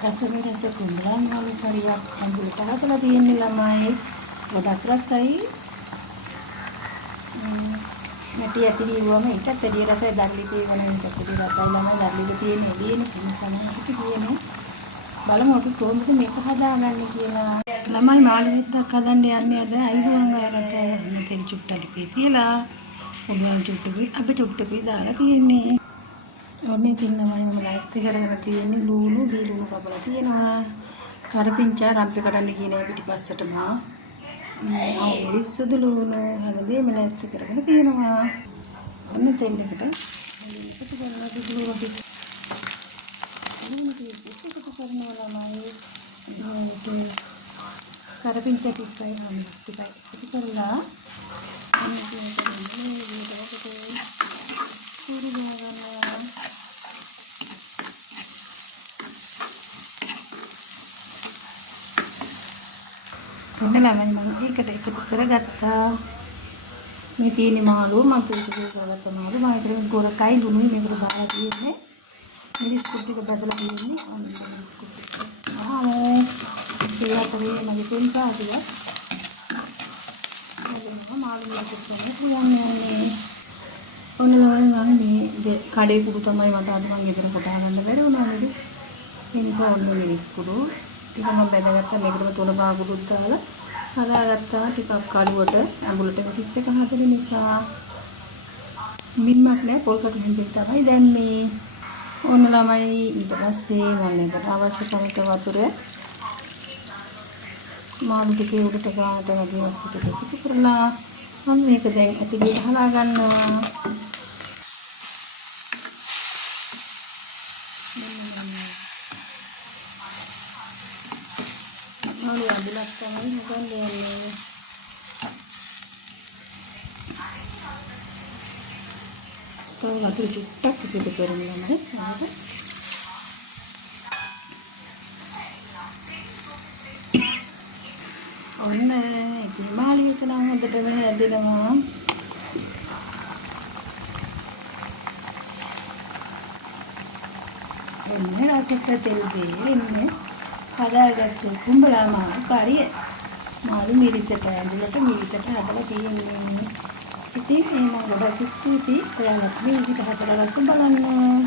රසමිරස කුඹුරන් වල කරියක් ඇඹුලට හදලා තියෙන්නේ ළමයි. ගොඩක් රසයි. නැටි ඇතිරිවම එකත් වැඩි රසයි දල්ලි තියෙන එකත් වැඩි රසයි ළමයි දල්ලිද තියෙන එළියෙන කිසිසමකට කියන්නේ. බලමු අපි කොහොමද මේක හදාගන්නේ කියලා. ළමයි මාළුවෙක්ක් හදන්න යන්නේ අද අයිබුවන් අයකට මෙතෙන් චුට්ටලි කියලා. උඩින් චුට්ටුයි අපි චුට්ටුයි දාලා තියෙන්නේ. ඔන්නේ තින්නමයි මම ලයිස්ට් කරගෙන තියෙන්නේ ලුණු බීලුණු කපලා තියෙනවා. කරපිංචා රම්පේ කඩන්න කියන පිටිපස්සටම මිරිස් සුදු ලුණු හැමදේම ලයිස්ට් කරගෙන තියෙනවා. ඔන්න තෙල් එකට එකතු කරලා දුලුව ටික එකතු කරනවා ළමයි. කරපිංචා ටිකයි මිරිස් ටිකයි එකතු කරලා ඔන්න ළමයි මම ඒකට එකතු කරගත්තා. මේ තියෙන මාළු මම පුරුදු කරගත්ත මාළු මම ඒකට ගොරකයි ලුණුයි මේකට දාලා තියෙන්නේ. මිරිස් ටික බදලා තියෙන්නේ. ඔන්න මිරිස් ටික. ඒකට මගේ තෙල් පාටිය. මාළු මිරිස් ටික පුරන්නේ. ඔන්න ළමයි මම මේ කඩේ කුඩු තමයි මට අද මම ගෙදර කොට ගන්න බැරි වුණා මිරිස්. ඒ නිසා ඔන්න මිරිස් කුඩු ටික මම බැදගත්තා. මේකට තුන පාකුඩුත් දාලා හදාගත්තා. ටිකක් කඩුවට ඇඹුලට මිරිස් එක හදන නිසා මින්මක් නෑ පොල් කටු හෙන්දෙන් තමයි දැම්මේ. ඔන්න ළමයි ඊට පස්සේ මම ඒකට අවශ්‍ය කමට වතුර මාළු ටිකේ උඩට ගානට වගේ වතුර ටික කරලා මම මේක දැන් ඇතිලියට හලා ගන්නවා. මාළු අඳුලක් තමයි හදන්නේ. තව වතුර චුට්ටක් එකතු කරනවා නේද? ඔන්න ඉතින් මාළියට නම් හොඳටම හැදෙනවා. ඔන්න රසට තෙල් දෙන්නේ හදාගත්ත කුඹලා මාළු කරිය. මාළු මිරිසට ඇඹුලට මිරිසට හදලා තියෙන්නේ. ඉතින් මම ගොඩක් ස්තුතියි. ඔයාලත් මේ විදිහට හදලා රස බලන්න.